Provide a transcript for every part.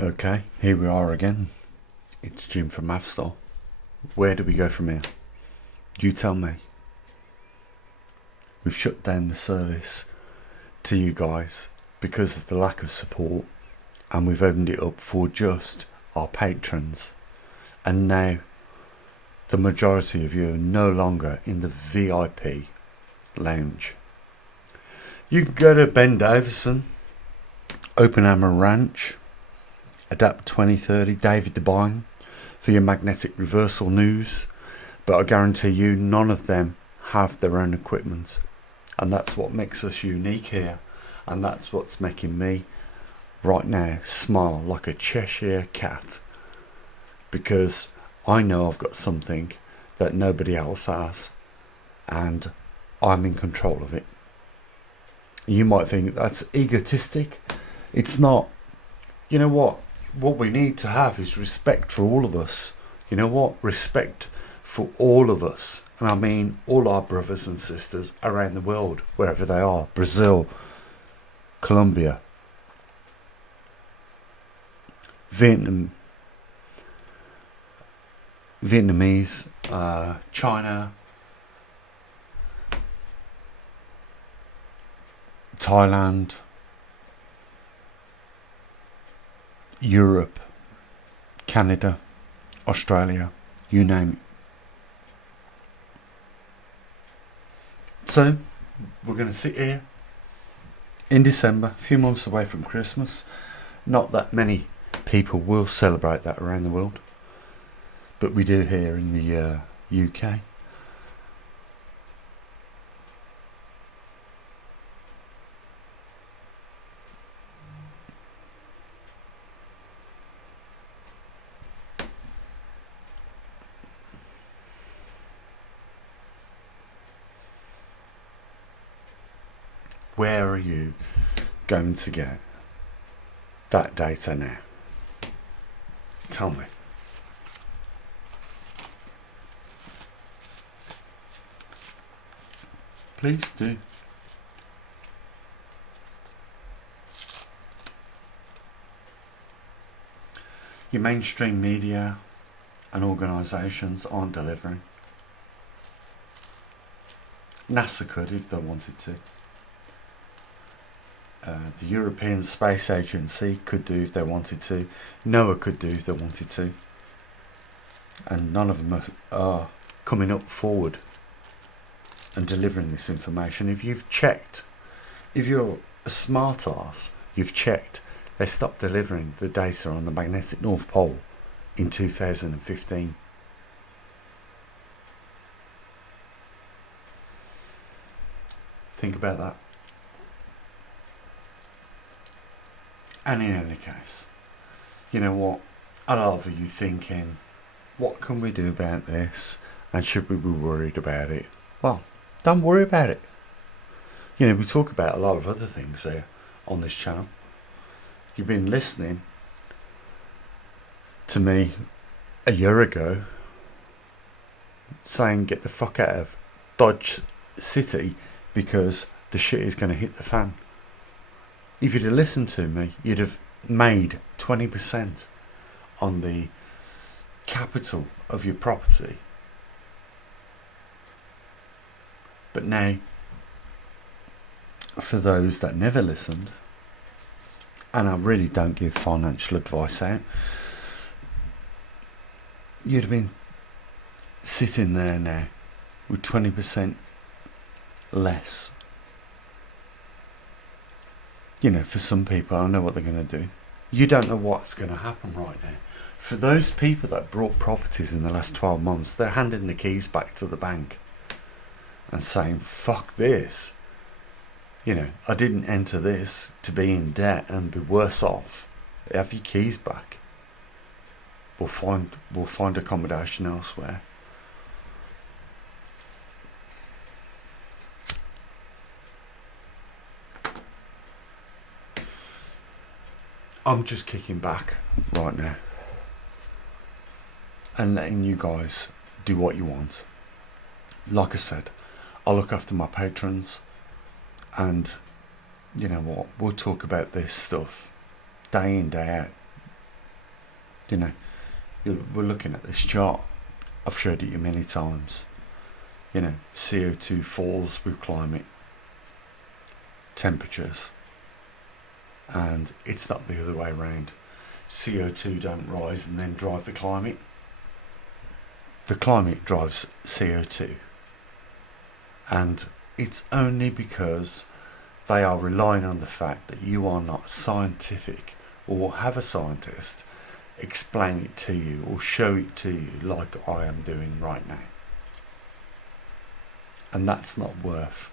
Okay, here we are again. It's Jim from maverickstar. Where do we go from here? You tell me. We've shut down the service to you guys because of the lack of support, and we've opened it up for just our patrons. And now the majority of you are no longer in the VIP lounge. You can go to Ben Davison, Open Hammer Ranch, Adapt 2030, David Devine for your magnetic reversal news, but I guarantee you none of them have their own equipment, and that's what makes us unique here, and that's what's making me right now smile like a Cheshire cat, because I know I've got something that nobody else has, and I'm in control of it. You might think that's egotistic. It's not. You know what we need to have is respect for all of us. You know what? Respect for all of us. And I mean all our brothers and sisters around the world, wherever they are. Brazil, Colombia, Vietnamese, China, Thailand, Europe, Canada, Australia, you name it. So we're going to sit here in December, a few months away from Christmas. Not that many people will celebrate that around the world, but we do here in the UK. Where are you going to get that data now? Tell me. Please do. Your mainstream media and organisations aren't delivering. NASA could if they wanted to. The European Space Agency could do if they wanted to. NOAA could do if they wanted to. And none of them are coming up forward and delivering this information. If you've checked, if you're a smart ass, you've checked, they stopped delivering the data on the magnetic North Pole in 2015. Think about that. And in any case, you know what? A lot of you thinking, what can we do about this? And should we be worried about it? Well, don't worry about it. You know, we talk about a lot of other things here on this channel. You've been listening to me a year ago saying get the fuck out of Dodge City because the shit is going to hit the fan. If you'd have listened to me, you'd have made 20% on the capital of your property. But now, for those that never listened, and I really don't give financial advice out, you'd have been sitting there now with 20% less. You know, for some people, I know what they're going to do. You don't know what's going to happen right now. For those people that bought properties in the last 12 months, they're handing the keys back to the bank and saying, fuck this. You know, I didn't enter this to be in debt and be worse off. Have your keys back. We'll find accommodation elsewhere. I'm just kicking back right now and letting you guys do what you want. Like I said, I look after my patrons, and you know what, we'll talk about this stuff day in, day out, You know, we're looking at this chart. I've showed it you many times. You know, CO2 falls with climate temperatures, and it's not the other way around. CO2 don't rise and then drive the climate. The climate drives CO2, and it's only because they are relying on the fact that you are not scientific or have a scientist explain it to you or show it to you like I am doing right now. And that's not worth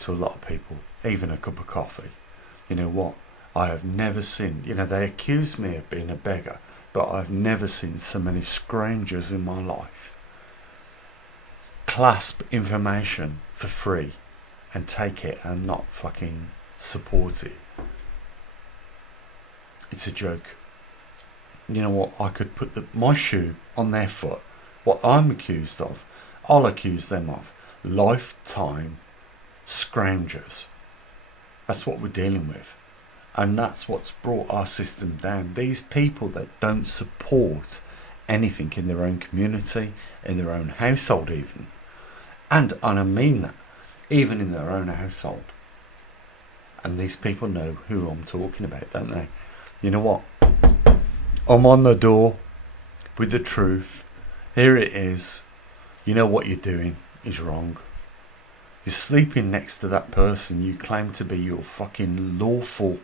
to a lot of people even a cup of coffee. You know what? I have never seen, you know, they accuse me of being a beggar, but I've never seen so many strangers in my life clasp information for free and take it and not fucking support it. It's a joke. You know what? I could put my shoe on their foot. What I'm accused of, I'll accuse them of. Lifetime scroungers. That's what we're dealing with. And that's what's brought our system down. These people that don't support anything in their own community, in their own household even. And I mean that, even in their own household. And these people know who I'm talking about, don't they? You know what? I'm on the door with the truth. Here it is. You know what you're doing is wrong. You're sleeping next to that person you claim to be your fucking lawful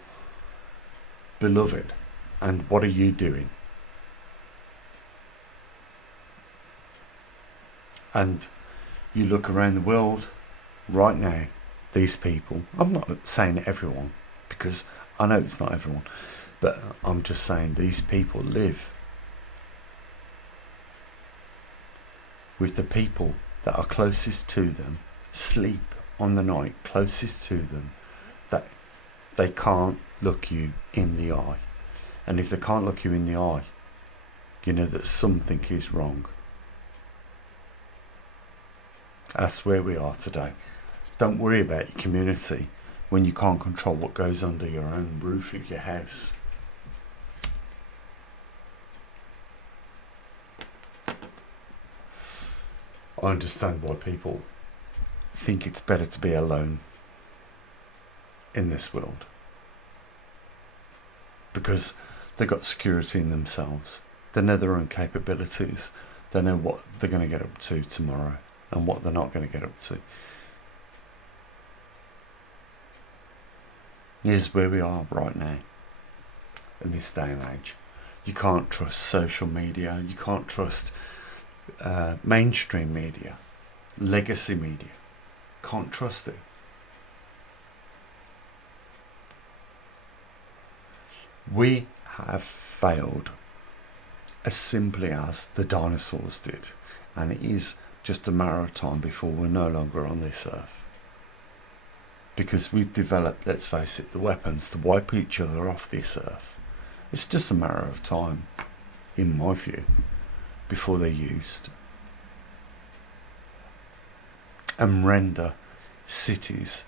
beloved. And what are you doing? And you look around the world right now, these people, I'm not saying everyone, because I know it's not everyone, but I'm just saying these people live with the people that are closest to them, sleep on the night closest to them, that they can't look you in the eye. And if they can't look you in the eye, you know that something is wrong. That's where we are today. Don't worry about your community when you can't control what goes under your own roof of your house. I understand why people think it's better to be alone in this world, because they've got security in themselves. They know their own capabilities. They know what they're going to get up to tomorrow and what they're not going to get up to. Here's where we are right now in this day and age. You can't trust social media. You can't trust mainstream media, legacy media. Can't trust it. We have failed as simply as the dinosaurs did, and it is just a matter of time before we're no longer on this earth, because we've developed, let's face it, the weapons to wipe each other off this earth. It's just a matter of time, in my view, before they're used and render cities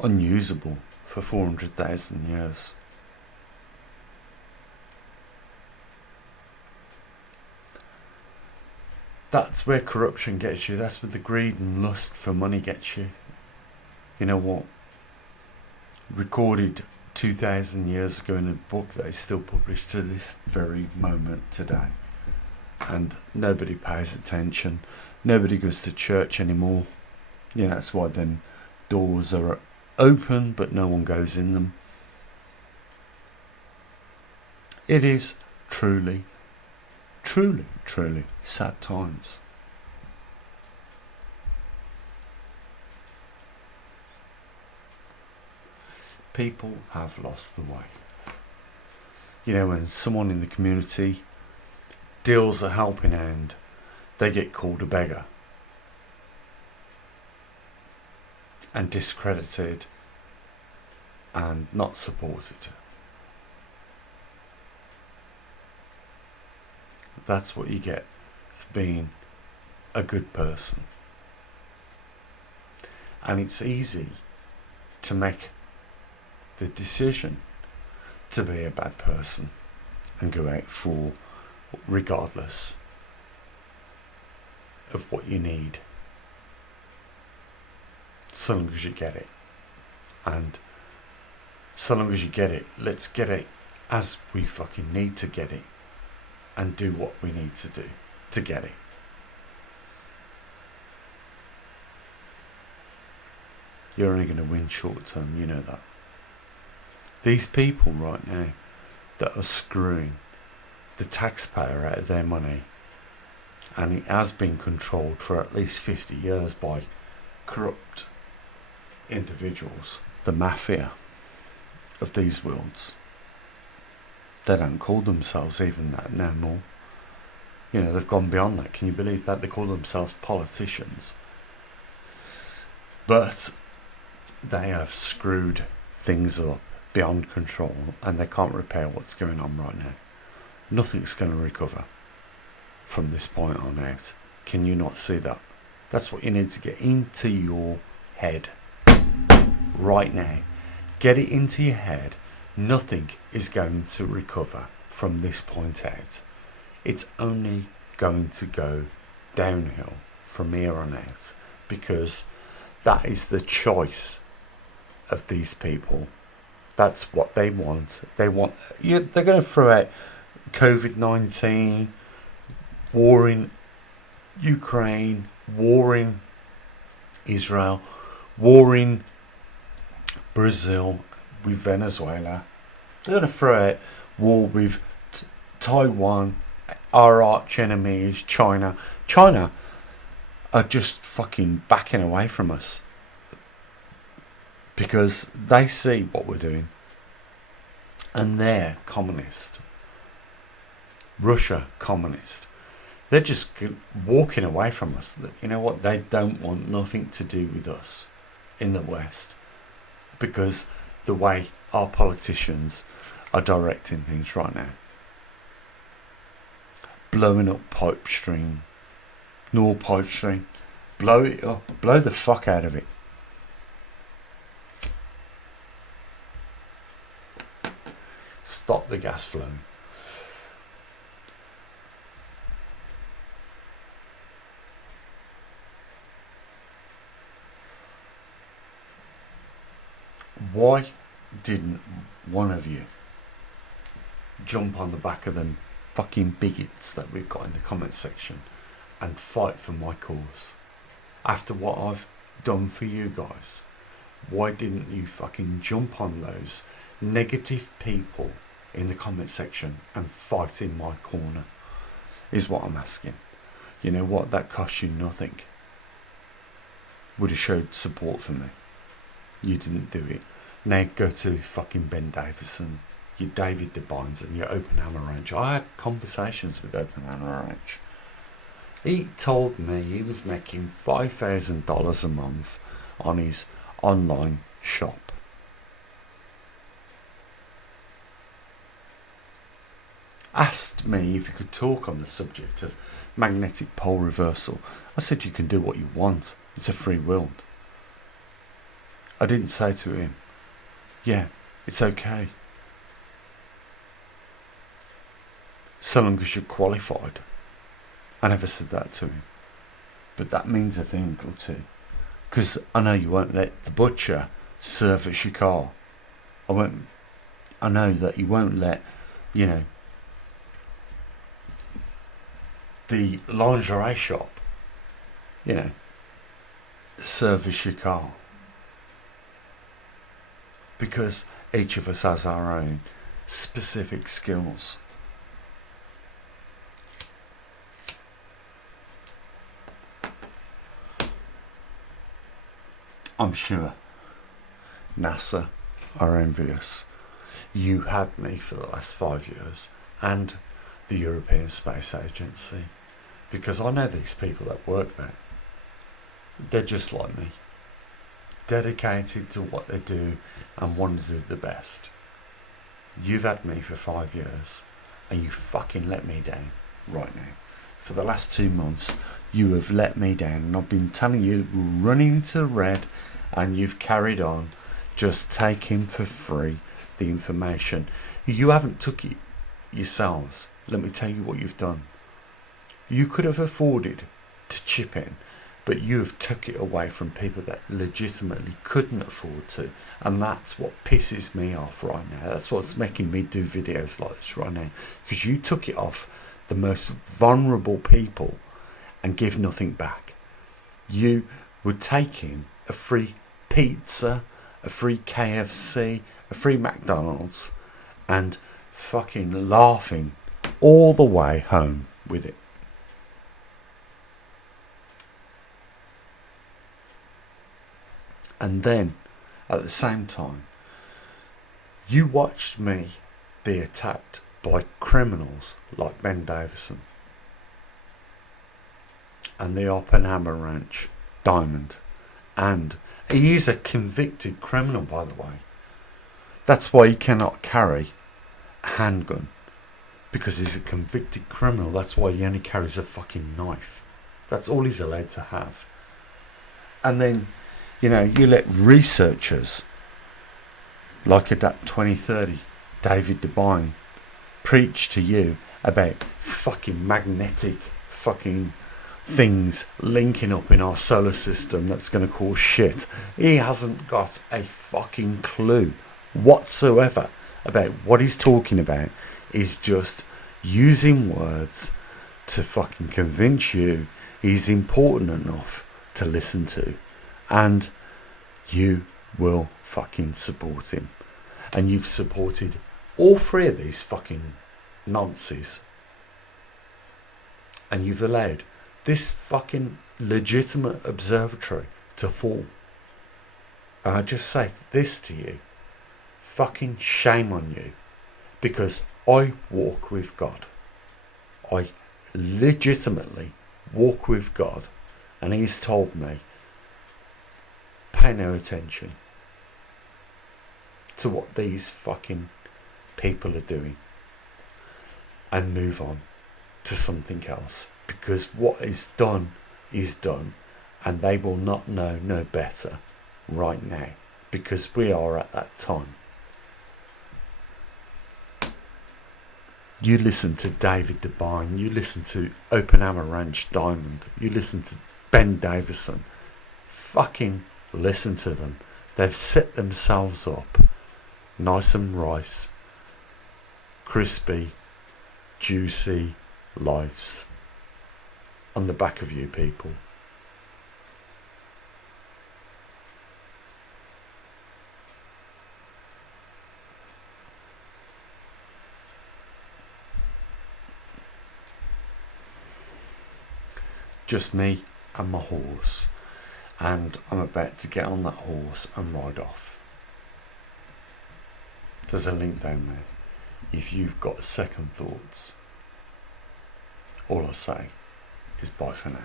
unusable for 400,000 years. That's where corruption gets you. That's where the greed and lust for money gets you. You know what? Recorded 2,000 years ago in a book that is still published to this very moment today. And nobody pays attention. Nobody goes to church anymore. You know, that's why them doors are open but no one goes in them. It is truly, truly, truly sad times. People have lost the way. You know, when someone in the community deals a helping hand, they get called a beggar and discredited and not supported. That's what you get for being a good person. And it's easy to make the decision to be a bad person and go out for, regardless of what you need, so long as you get it. And so long as you get it, let's get it as we fucking need to get it, and do what we need to do to get it. You're only going to win short term, you know that. These people right now that are screwing the taxpayer out of their money, and it has been controlled for at least 50 years by corrupt individuals, the mafia of these worlds. They don't call themselves even that no more. You know, they've gone beyond that. Can you believe that? They call themselves politicians. But they have screwed things up beyond control, and they can't repair what's going on right now. Nothing's going to recover from this point on out. Can you not see that? That's what you need to get into your head right now. Get it into your head. Nothing is going to recover from this point out. It's only going to go downhill from here on out, because that is the choice of these people. That's what they want. They're going to throw out COVID-19, war in Ukraine, war in Israel, war in Brazil with Venezuela. They're going to throw out war with Taiwan, our arch enemy is China. China are just fucking backing away from us because they see what we're doing, and they're communist. Russia, communist. They're just walking away from us. You know what? They don't want nothing to do with us in the West, because the way our politicians are directing things right now. Blowing up pipe stream, Nord pipe stream, blow it up, blow the fuck out of it. Stop the gas flowing. Why didn't one of you jump on the back of them fucking bigots that we've got in the comment section and fight for my cause? After what I've done for you guys, why didn't you fucking jump on those negative people in the comment section and fight in my corner, is what I'm asking. You know what? That cost you nothing. Would have showed support for me. You didn't do it. Now go to fucking Ben Davison, your David Devines, and your Open Hammer Ranch. I had conversations with Open Hammer Ranch. He told me he was making $5,000 a month on his online shop. Asked me if he could talk on the subject of magnetic pole reversal. I said, you can do what you want. It's a free world. I didn't say to him, yeah, it's okay, so long as you're qualified. I never said that to him. But that means a thing or two. Because I know you won't let the butcher service your car. I know that you won't let, you know, the lingerie shop, you know, service your car. Because each of us has our own specific skills. I'm sure NASA are envious. You had me for the last 5 years, and the European Space Agency, because I know these people that work there. They're just like me, dedicated to what they do and want to do the best. You've had me for 5 years, and you fucking let me down right now. For the last 2 months, you have let me down, and I've been telling you, running to red, and you've carried on just taking for free the information. You haven't took it yourselves, let me tell you what you've done. You could have afforded to chip in, but you have took it away from people that legitimately couldn't afford to. And that's what pisses me off right now. That's what's making me do videos like this right now. Because you took it off the most vulnerable people and give nothing back. You were taking a free pizza, a free KFC, a free McDonald's, and fucking laughing all the way home with it. And then, at the same time, you watched me be attacked by criminals like Ben Davison and the Oppenheimer Ranch Diamond. And he is a convicted criminal, by the way. That's why he cannot carry a handgun, because he's a convicted criminal. That's why he only carries a fucking knife. That's all he's allowed to have. And then, you know, you let researchers like Adapt 2030, David Devine, preach to you about fucking magnetic fucking things linking up in our solar system that's going to cause shit. He hasn't got a fucking clue whatsoever about what he's talking about. He's just using words to fucking convince you he's important enough to listen to, and you will fucking support him. And you've supported all three of these fucking nonsense, and you've allowed this fucking legitimate observatory to fall. And I just say this to you, fucking shame on you, because I walk with God. I legitimately walk with God, and he's told me, pay no attention to what these fucking people are doing and move on to something else, because what is done, and they will not know no better right now, because we are at that time. You listen to David Devine, you listen to Oppenheimer Ranch Diamond, you listen to Ben Davison. Fucking listen to them. They've set themselves up nice and rice, crispy, juicy lives on the back of you people. Just me and my horse, and I'm about to get on that horse and ride off. There's a link down there if you've got second thoughts. All I say is bye for now.